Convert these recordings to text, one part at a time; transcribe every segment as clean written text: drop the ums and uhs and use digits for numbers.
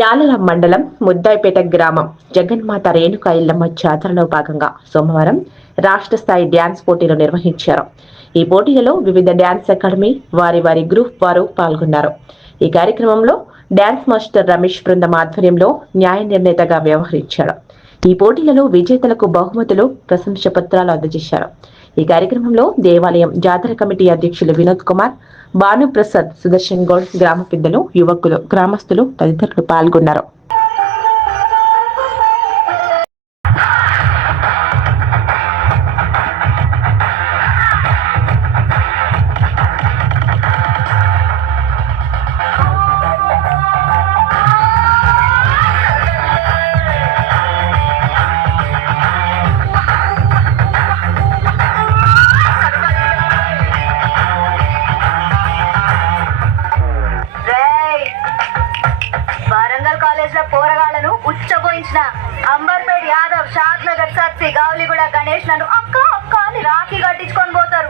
యాలల మండలం ముద్దాయిపేట గ్రామం జగన్మాత రేణుకా ఇల్లమ్మ జాతరలో భాగంగా సోమవారం రాష్ట్ర స్థాయి డ్యాన్స్ పోటీలు నిర్వహించారు. ఈ పోటీలలో వివిధ డ్యాన్స్ అకాడమీ వారి గ్రూప్ వారు పాల్గొన్నారు. ఈ కార్యక్రమంలో డ్యాన్స్ మాస్టర్ రమేష్ బృందం ఆధ్వర్యంలో న్యాయ నిర్ణేతగా వ్యవహరించాడు. ఈ పోటీలలో విజేతలకు బహుమతులు, ప్రశంస పత్రాలు అందజేశారు. ఈ కార్యక్రమంలో దేవాలయం జాతర కమిటీ అధ్యక్షులు వినోద్ కుమార్, భానుప్రసాద్, సుదర్శన్ గౌడ్, గ్రామ పెద్దలు, యువకులు, గ్రామస్తులు తదితరులు పాల్గొన్నారు. పోరగాళ్లను ఉచ్చబోయించిన అంబర్పేట్ యాదవ్, షాద్ నగర్ సత్తి, గావలిగూడ గణేష్ లను అక్క అక్క అని రాఖీ కట్టించుకొని పోతారు.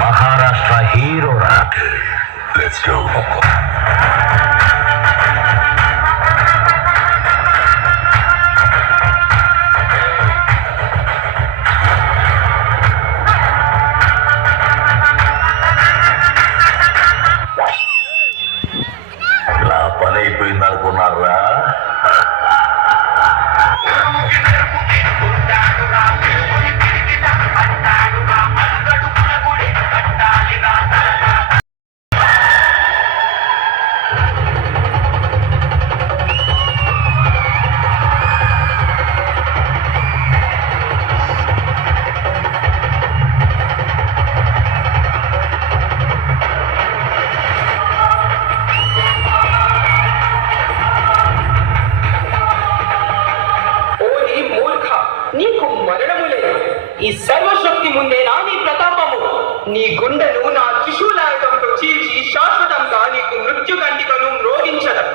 మహారాష్ట్ర హీరో అయిపోయింది అనుకున్నారా? నీకు మరణములే ఈ సర్వశక్తి ముందే నా నీ ప్రతాపము. నీ గుండెను నా త్రిశూలాయుధంతో చీల్చి శాశ్వతంగా నీకు మృత్యు గంటికను మ్రోగించడం.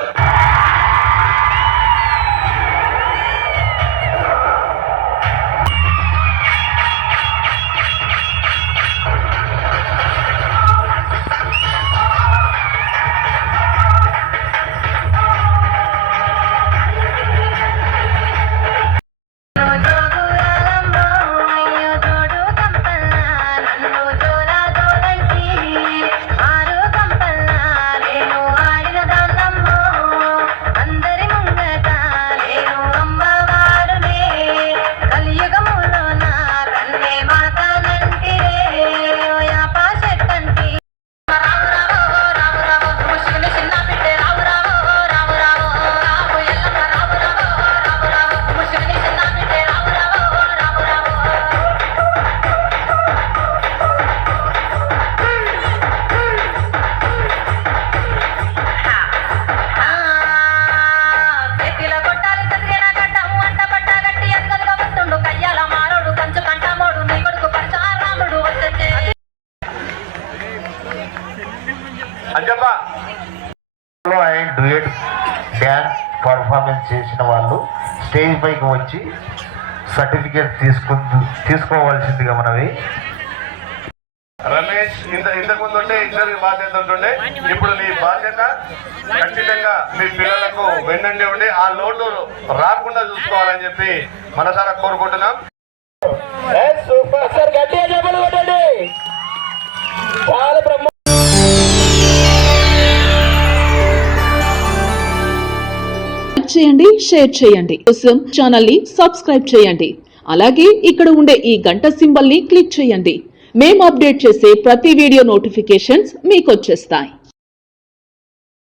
డ్యూయట్ డ్యాన్స్ పర్ఫార్మెన్స్ చేసిన వాళ్ళు స్టేజ్ పైకి వచ్చి సర్టిఫికేట్ తీసుకోవాల్సిందిగా మనవి. రమేష్ ఇంతకుముందు ఉంటే ఇద్దరికి బాధ్యత ఉంటుండే, ఇప్పుడు నీ బాధ్యత ఖచ్చితంగా మీ పిల్లలకు వెన్నండి ఉండి ఆ లోటు రాకుండా చూసుకోవాలని చెప్పి మనసారా కోరుకుంటున్నాం. చేయండి, షేర్ చేయండి, కోసం ఛానల్ ని సబ్స్క్రైబ్ చేయండి. అలాగే ఇక్కడ ఉండే ఈ గంట సింబల్ ని క్లిక్ చేయండి. మేము అప్డేట్ చేసే ప్రతి వీడియో నోటిఫికేషన్స్ మీకు వచ్చేస్తాయి.